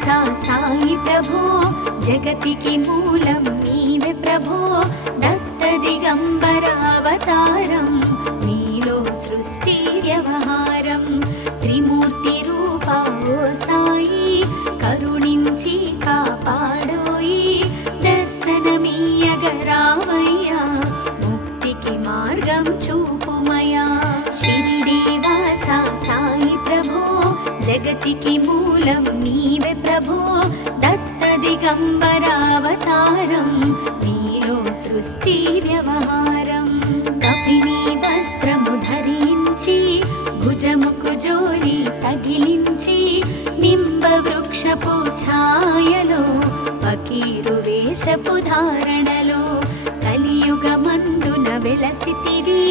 వాసా సాయి ప్రభో జగతికి మూలం నీవే ప్రభో దత్త దిగంబరావతారం నీలో సృష్టి వ్యవహారం త్రిమూర్తి రూపా ఓ సాయి కరుణించి కాపాడోయి దర్శనమీయగరావయ్యా ముక్తికి మార్గం చూపుమయా షిరిడి వాసా సాయి ప్రభో జగతికి మూలం నీవే ప్రభో దత్త దిగంబరావతారం నీలో సృష్టి వ్యవహారం కఫిని వస్త్రము ధరించి భుజముకు జోలి తగిలించి నింబ వృక్షపు ఛాయలో ఫకీరు వేషపు ధారణలో కలియుగమందున వెలసితివి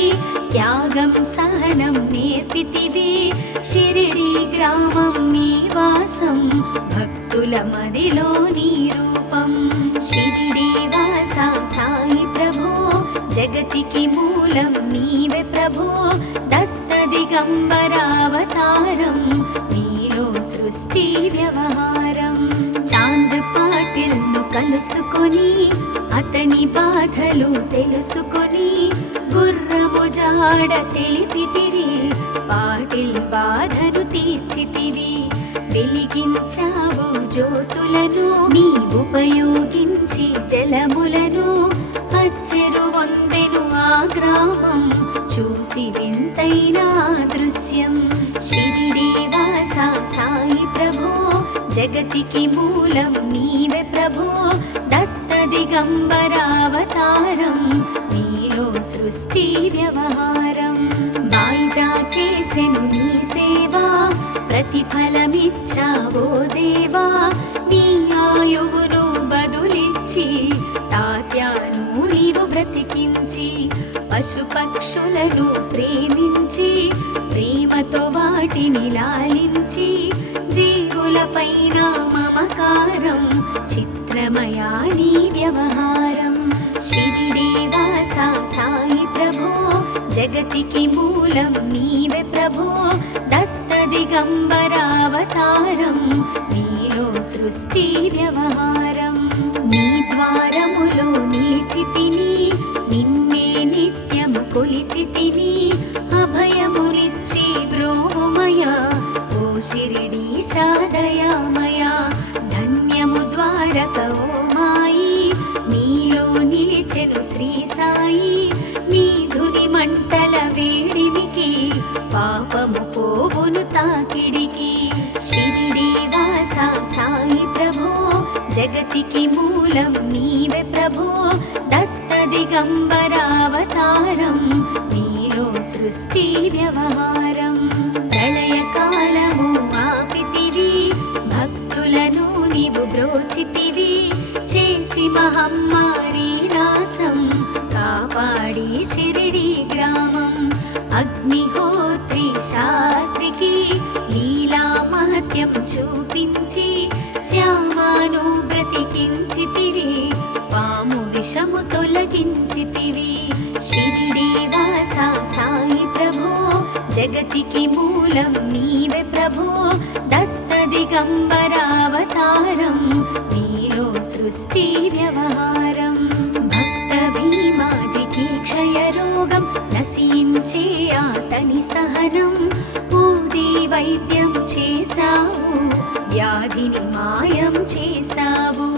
త్యాగం సహనం నేర్పితివి షిరిడి గ్రామం నీ వాసం భక్తుల మదిలో నీ రూపం షిరిడి వాసా సాయి ప్రభో జగతికి మూలం నీవే ప్రభో దత్త దిగంబరావతారం నీలో సృష్టి వ్యవహారం చాంద్ పాటిల్ ను కలుసుకొని అతని బాధలు తెలుసుకొని గుర్రము జాడ తెలిపితివి పాటిల్ బాధను తీర్చితివి వెలిగించావు జ్యోతులను నీ ఉపయోగించి జలములను అచ్చెరు వందెను ఆ గ్రామం చూసి వింతైన దృశ్యం షిరిడి వాసా సాయి ప్రభో జగతికి మూలం నీవే ప్రభో దత్త దిగంబరావతారం నీలో సృష్టి వ్యవహారం బాయిజా చేసెను నీ సేవా ప్రతిఫలమిచ్చావో దేవా నీ ఆయువును బదులిచ్చి తాత్యాను నీవు బ్రతికించి పశుపక్షులను ప్రేమించి ప్రేమతో వాటిని లాలించి జీవులపైన మమకారం చిత్రమయా నీ వ్యవహారం షిరిడి వాసా సాయి ప్రభో జగతికి మూలం నీవే ప్రభో దత్త దిగంబరావతారం నీలో సృష్టి వ్యవహారం నీ ద్వారములో నిలిచితిని నిన్నే నిత్యము కొలిచితిని అభయములిచ్చి బ్రోవుమయా ఓ షిరిడీశా దయామయా ధన్యము ద్వారక ఓ మాయి నీలో నిలిచెను శ్రీ సాయి నీ ధుని మంటల వేడిమికి పాపము పోవును తాకిడికి షిరిడి వాసా సాయి ప్రభో జగతికి మూలం నీవే ప్రభో దత్త దిగంబరావతారం నీలో సృష్టి వ్యవహారం ప్రళయకాలము ఆపితివి భక్తులను నీవు బ్రోచితివి చేసి మహమ్మారి నాశం కాపాడి షిరిడి గ్రామం అగ్నిహోత్రి శాస్త్రికి లీలా మహత్యం చూపించి శ్యామాను బ్రతికించితివి పాము విషము తొలగించితివి షిరిడి వాసా సాయి ప్రభో జగతికి మూలం నీవే ప్రభో దత్త దిగంబరావతారం నీలో సృష్టి వ్యవహారం భక్త భీమాజికి క్షయరోగం నశించే అతని సహనం ఊది వైద్యం చేశావు వ్యాధిని మాయం చేశావు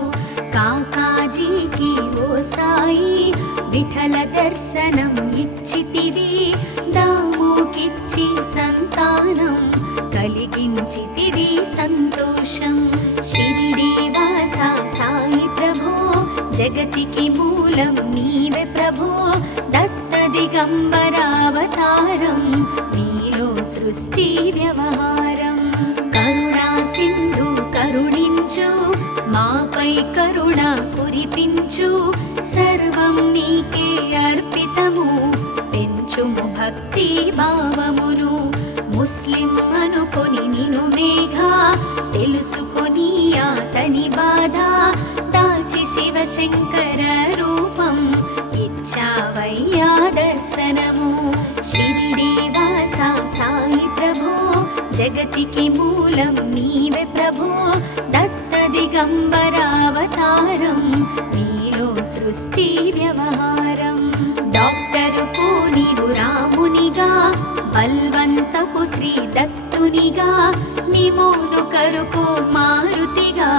కాకాజీకి ఓ సాయి విఠల దర్శనం ఇచ్చితివి దాముకిచ్చి సంతానం కలిగించితివి సంతోషం షిరిడి వాసా సాయి ప్రభో జగతికి మూలం నీవే ప్రభో దత్త దిగంబరావతారం నీలో సృష్టి వ్యవహారం కరుణా సింధు కరుణించు మాపై కరుణ కురిపించు సర్వం నీకే అర్పితము పెంచుము భక్తి భావమును ముస్లిం అనుకొని నిను మేఘా తెలుసుకొని అతని బాధ దాల్చి శివశంకర రూపం ఇచ్చావయ్యా దర్శనము షిరిడి వాసా సాయి ప్రభో జగతికి మూలం నీవే ప్రభో దత్త దిగంబరావతారం నీలో సృష్టి వ్యవహారం. డాక్టరుకు నీవు రామునిగా, బల్వంతకు శ్రీ దత్తునిగా, నిమోను కరుకు మారుతిగా,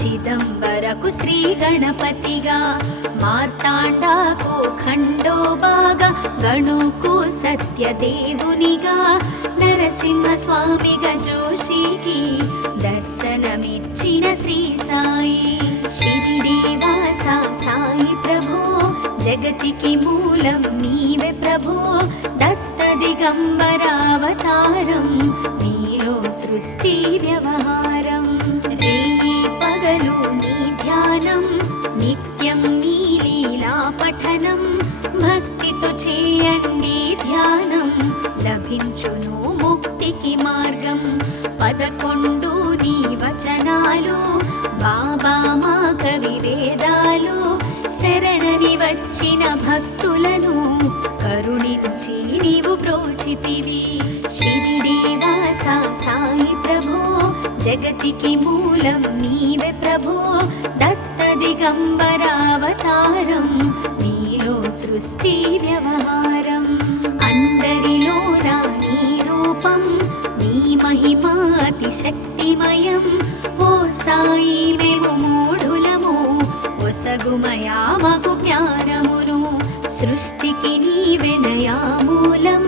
చిదంబరకు శ్రీ గణపతిగా, మార్తాండాకు ఖండోబాగా, గణుకు సత్యదేవునిగా, నరసింహ స్వామిగా జోషికి దర్శనమిచ్చిన శ్రీ సాయి. షిరిడి వాస సాయి ప్రభో, జగతికి మూలం నీవే ప్రభో, దత్త దిగంబరావతారం నీలో సృష్టి వ్యవహారం. రేయి పగలు నీ ధ్యానం, నిత్యం నీ లీలా పఠనం, భక్తితో చేయండి ధ్యానం, లభించును ముక్తికి మార్గం. 11 నీ వచనాలు, బాబా మా కవి వేదాలు, శరణని వచ్చిన భక్తులను కరుణించి నీవు బ్రోచితివి. షిరిడి వాస సాయి ప్రభో, జగతికి మూలం నీవే ప్రభో, దత్త దిగంబరావతారం నీలో సృష్టి వ్యవహారం. అందరిలోన నీ రూపం, నీ మహిమా అతి శక్తిమయం. ఓ సాయి మేము మూఢులము, ఒసగుమయా మాకు జ్ఞానమును, సృష్టికి నీవెనయా మూలం.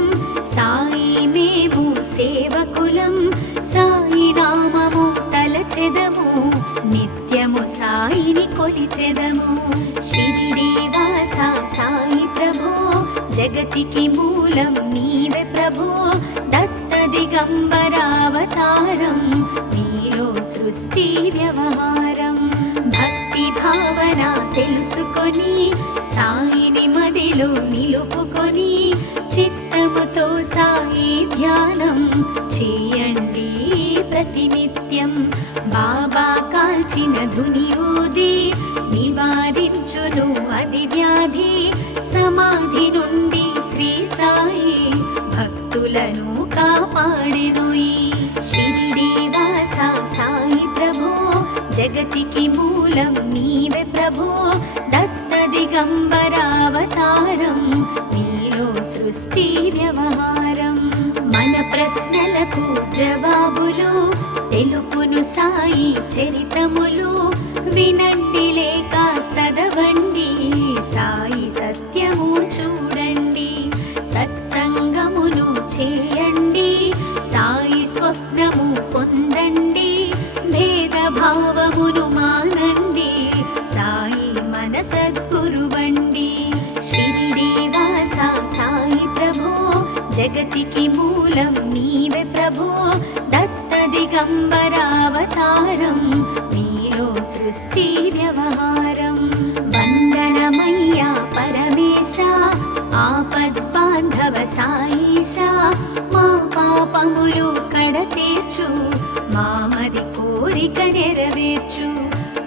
సాయి మేము సేవకులం, సాయి నామము తలచెదము, నిత్యము సాయిని కొలిచెదము. షిరిడి వాస సాయి ప్రభో, జగతికి మూలం నీవే ప్రభో, దత్త దిగంబరావతారం నీలో సృష్టి వ్యవహారం. భక్తి భావన తెలుసుకొని, సాయిని మదిలో నిలుపుకొని, చిత్తముతో సాయి ధ్యానం చేయండి ప్రతినిత్యం. బాబా కాల్చిన ధునియూది నివారించును అది వ్యాధి, సమాధి నుండి శ్రీ సాయి భక్తులను కాపాడెను. షిరిడి వాస సాయి ప్రభో, జగతికి మూలం నీవే ప్రభో, దత్త దిగంబరావతారం నీలో సృష్టి వ్యవహారం. మన ప్రశ్నలకు జవాబులు తెలుపును సాయి చరితములు, వినండి లేక చదవండి, సాయి సత్యము చూడండి, సత్సంగమును చేయండి, సాయి స్వప్నము పొందండి, భేదభావమును మానండి, సాయి మన సద్గురువండి. షిరిడి వాస సాయి ప్రభో, జగతికి మూలం నీవే ప్రభో, దత్త దిగంబరావతారం నీలో సృష్టి వ్యవహారం. వందనమయ్యా పరమేశ, ఆపద్బాంధవ సాయిష, మా పాపములు కడతీర్చు, మామది కోరిక నెరవేర్చు.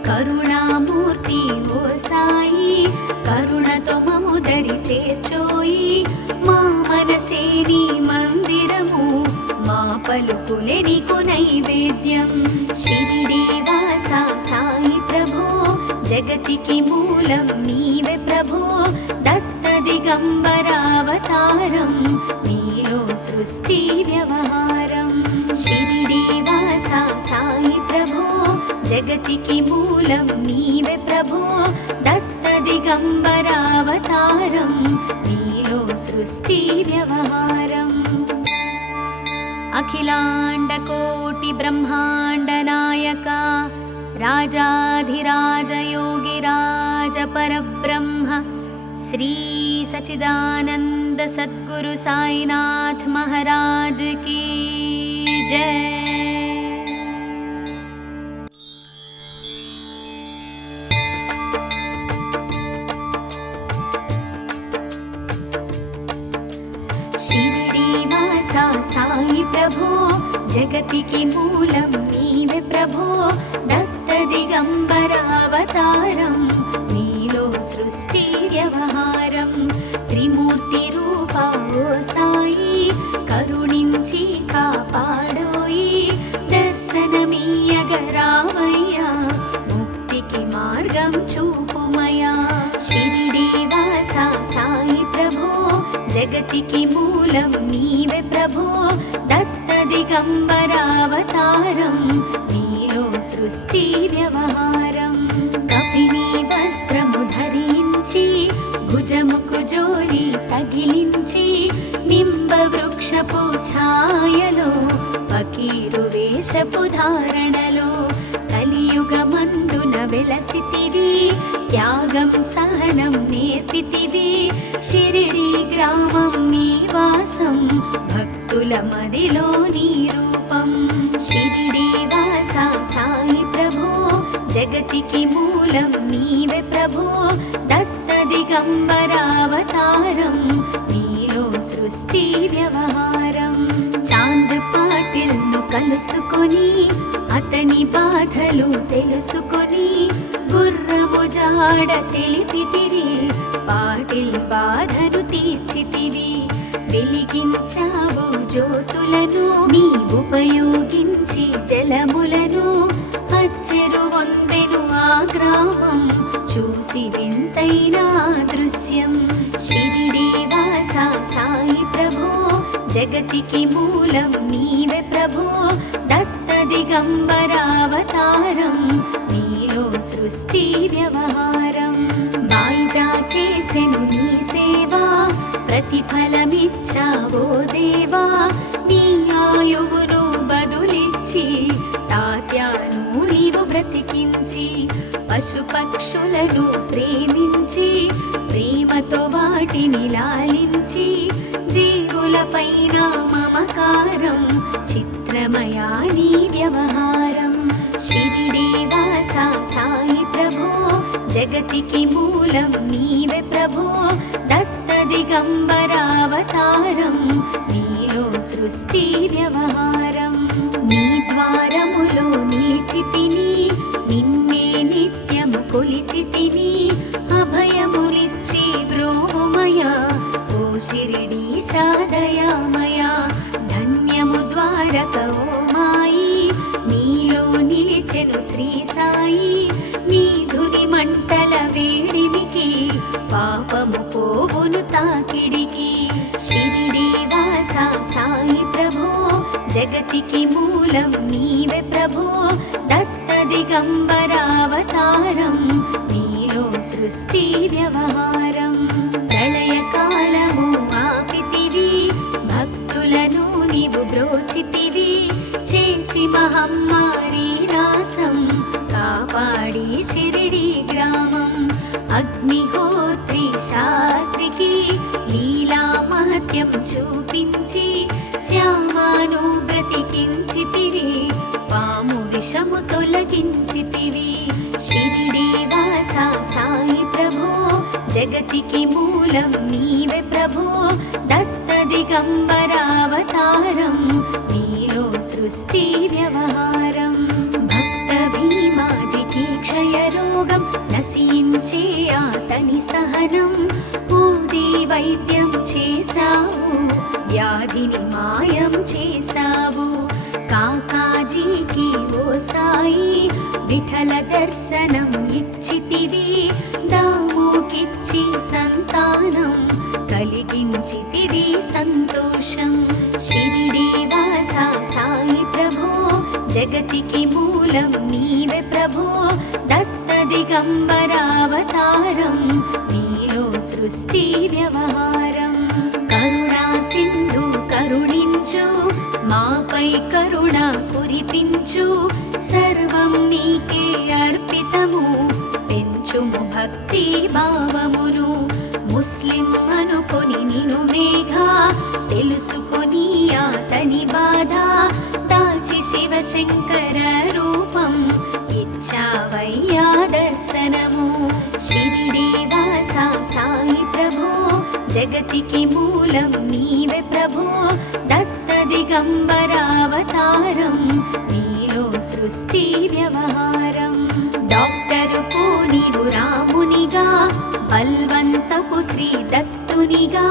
కరుణామూర్తి ఓ సాయి, కరుణతో మము దరి చేర్చోయి, మా మనసే నీ మందిరము, మా పలుకులే నీకు నైవేద్యం. షిరిడి వాస సాయి ప్రభో, జగతికి మూలం నీవే ప్రభో, దత్త దిగంబరావతారం నీలో సృష్టి వ్యవహారం. షిరిడి వాస సాయి ప్రభో, జగతికి మూలం నీవే ప్రభో, దత్త దిగంబరావతారం నీలో సృష్టి వ్యవహారం. అఖిలాండ కోటి బ్రహ్మాండ నాయక, రాజాధిరాజ యోగిరాజ పరబ్రహ్మ, శ్రీ సచిదానంద సద్గురు సాయినాథ్ మహారాజ్ की जय. షిరిడి వాస సాయి ప్రభో, జగతికి మూలం నీవే ప్రభో, దత్త దిగంబరావతారం నీలో సృష్టి వ్యవహారం. త్రిమూర్తి రూప ఓ సాయి, కరుణించి కాపాడోయి, దర్శనమీయగరావయ్యా జగతికి మూలం నీవే ప్రభో దత్త దిగంబరావతారం నీలో సృష్టి వ్యవహారం కఫిని వస్త్రము ధరించి భుజముకు జోలి తగిలించి నింబ వృక్షపు ఛాయలో ఫకీరు వేషపు ధారణలో కలియుగమందున వెలసితివి త్యాగం సహనం నేర్పితివి షిరిడి గ్రామం నీ వాసం భక్తుల మదిలో నీ రూపం షిరిడి వాస సాయి ప్రభో జగతికి మూలం నీవే ప్రభో దత్త దిగంబరావతారం నీలో సృష్టి వ్యవహారం చాంద్ పాటిల్ ను కలుసుకొని అతని బాధలు తెలుసుకొని గుర్రము జాడ తెలిపితివి పాటిల్ బాధను తీర్చితివి వెలిగించావు జ్యోతులను నీ ఉపయోగించి జలములను అచ్చెరు వందెను ఆ గ్రామం చూసి వింతైన దృశ్యం షిరిడి వాస సాయి ప్రభో జగతికి మూలం నీవే ప్రభో దత్త దిగంబరావతారం నీలో సృష్టి వ్యవహారం బాయిజా చేసెను నీ సేవా ప్రతిఫలమిచ్చావో దేవా నీ ఆయువును బదులిచ్చి తాత్యాను నీవు బ్రతికించి పశుపక్షులను ప్రేమించి ప్రేమతో వాటిని లాలించి జీవులపైన మమకారం చిత్రమయా నీ వ్యవహారం షిరిడి వాస సాయి ప్రభో జగతికి మూలం నీవే ప్రభో దత్త దిగంబరావతారం నీలో సృష్టి వ్యవహారం నీ ద్వారములో నిలిచితిని నిన్నే నిత్యము కొలిచితిని అభయములిచ్చి బ్రోమయ ఓ షిరిడీశా దయామయ ధన్యము ద్వారక ఓ మాయి నీలో నిలిచెను శ్రీ సాయి నీ ధుని మంటల వేడిమికి పాపము పోవును తాకిడికి షిరిడి వాస సాయి ప్రభో జగతికి మూలం నీవే ప్రభో దత్త దిగంబరావతారం నీలో సృష్టి వ్యవహారం ప్రళయకాలము ఆపితివి భక్తులను నీవు బ్రోచితివి చేసి మహమ్మారి రాసం కాపాడి షిరిడి గ్రామం అగ్నిహోత్రి శాస్త్రికి లీలా మహత్యం చూపించి శ్యామాను బ్రతికించితివి పాము విషము తొలగించితివి షిరిడి వాస సాయి ప్రభో జగతికి మూలం నీవే ప్రభో దత్త దిగంబరావతారం నీలో సృష్టి వ్యవహారం భక్త భీమాజికి క్షయరోగం నశించే అతని సహనం ఊది వైద్యం చేశావు వ్యాధిని మాయం చేశావు కాకాజీకి ఓ సాయి విఠల దర్శనం ఇచ్చితివి దాముకిచ్చి సంతానం కలిగించితివి సంతోషం షిరిడి వాస సాయి ప్రభో జగతికి మూలం నీవే ప్రభో దత్త దిగంబరావతారం నీలో సృష్టి వ్యవహారం కరుణా సింధు కరుణించు మాపై కరుణ కురిపించు సర్వం నీకే అర్పితము పెంచుము భక్తి భావమును ముస్లిం అనుకొని నిను మేఘా తెలుసుకొని అతని బాధ దాచి శివశంకర రూపం ఇచ్చావయ్యా దర్శనము షిరిడి వాస సాయి ప్రభో జగతికి మూలం నీవే ప్రభో దత్త దిగంబరావతారం నీలో సృష్టి వ్యవహారం డాక్టరుకు నీవు రామునిగా బల్వంతకు శ్రీ దత్తునిగా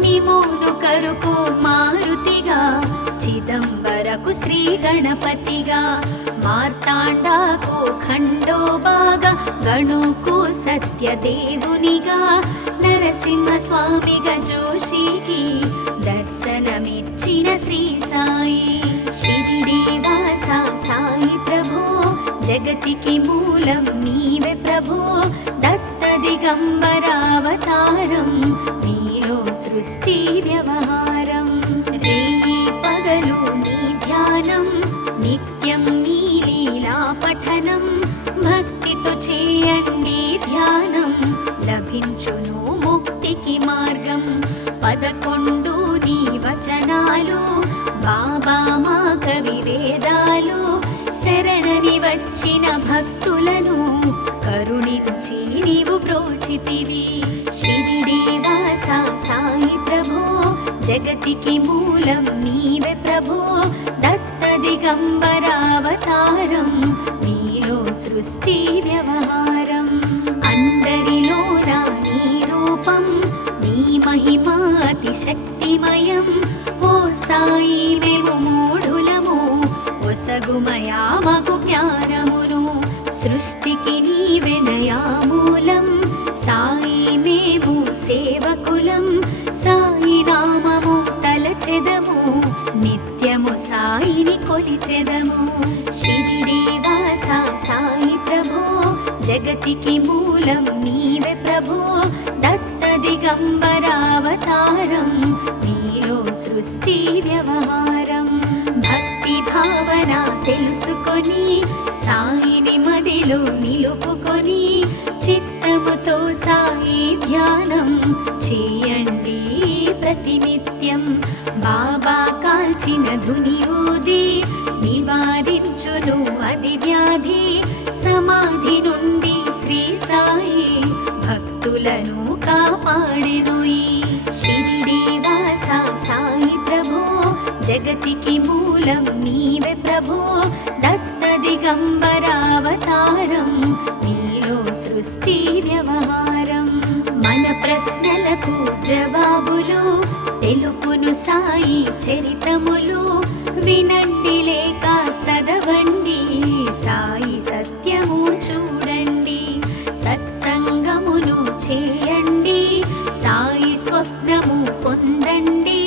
నిమోను కరుకు మారుతిగా చిదంబరకు శ్రీ గణపతిగా మార్తాండాకు ఖండోబాగా గణుకు సత్యదేవునిగా నర నరసింహస్వామిగా జోషికి దర్శనమిచ్చిన శ్రీ సాయి. షిరిడి వాస సాయి ప్రభో జగతికి మూలం నీవే ప్రభో. దత్త దిగంబరావతారం నీలో సృష్టి వ్యవహారం. రేయి పగలు నీ ధ్యానం నిత్యం నీ లీలా పఠనం. భక్తితో చేయండి ధ్యానం లభించును ముక్తికి మార్గం. 11 నీ వచనాలు బాబా మా కవి వేదాలు. శరణని వచ్చిన భక్తులను కరుణించి నీవు బ్రోచితివి. షిరిడి వాస సాయి ప్రభో జగతికి మూలం నీవే ప్రభో. దత్త దిగంబరావతారం నీలో సృష్టి వ్యవహారం. అందరిలోన నీ రూపం నీ మహిమా అతి శక్తిమయం. ఓ సాయి మేము మూఢులము ఒసగుమయా మాకు జ్ఞానమును. సృష్టికి నీవెనయా మూలం సాయి మేము సేవకులం. సాయి నామము తలచెదము నిత్యము సాయిని కొలిచెదము. షిరిడి వాస సాయి ప్రభో జగతికి మూలం నీవే ప్రభో. దత్త దిగంబరావతారం నీలో సృష్టి వ్యవహారం. భక్తి భావన తెలుసుకొని సాయిని మదిలో నిలుపుకొని చిత్తముతో సాయి ధ్యానం చేయండి ప్రతినిత్యం. బాబా కాల్చిన ధుని ఊది నివారించును అది వ్యాధి. సమాధి నుండి శ్రీ సాయి భక్తులను కాపాడెను. షిరిడి వాస సాయి ప్రభో జగతికి మూలం నీవే ప్రభో. దత్త దిగంబరావతారం నీలో సృష్టి వ్యవహారం. మన ప్రశ్నలకు జవాబులు తెలుపును సాయి చరితములు. వినండి లేక చదవండి సాయి సత్యము చూడండి. సత్సంగమును చేయండి సాయి స్వప్నము పొందండి.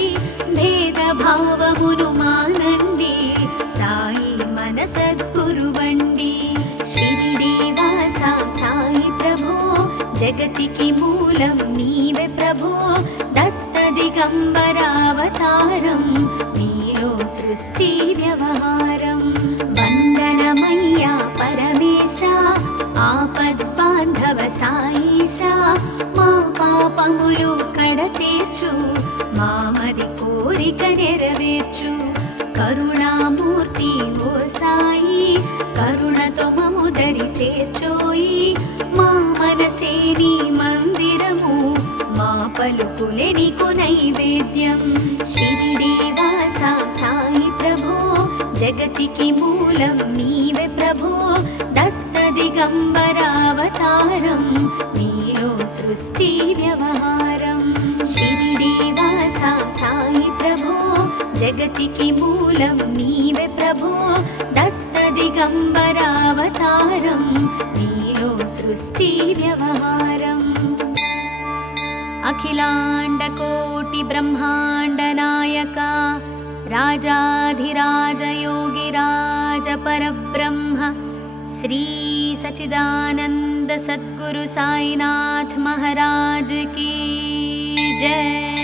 భేదభావమును మానండి సాయి మన సద్గురువండి. షిరిడి వాస సాయి ప్రభో జగతికి మూలం నీవే ప్రభో. దత్త దిగంబరావతారం నీలో సృష్టి వ్యవహారం. వందనమయ్యా పరమేశ ఆపద్బాంధవ సాయిష. మా పాపములు కడతీర్చు మామది కోరిక నెరవేర్చు. కరుణామూర్తి ఓ సాయి కరుణతో మము దరి చేర్చోయి. మా మనసే నీ మందిరము మా పలుకులే నీకు నైవేద్యం. షిరిడి వాస సాయి ప్రభో జగతికి మూలం నీవే ప్రభో. దత్త దిగంబరావతారం నీలో సృష్టి వ్యవహారం. షిరిడి వాస సాయి ప్రభో జగతికి మూలం నీవే ప్రభో. దత్త దిగంబరావతారం నీలో సృష్టి వ్యవహారం. అఖిలాండ కోటి బ్రహ్మాండ నాయక రాజాధిరాజ యోగిరాజ పరబ్రహ్మ శ్రీ సచిదానంద సద్గురు సాయినాథ్ महाराज की जय।